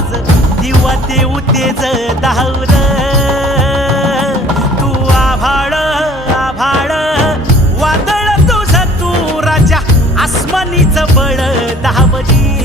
आज दिवा देऊ तेज धावर तू आभाळ आभाळ वादळ तुझ तू राजा आसमानीच बळ धावली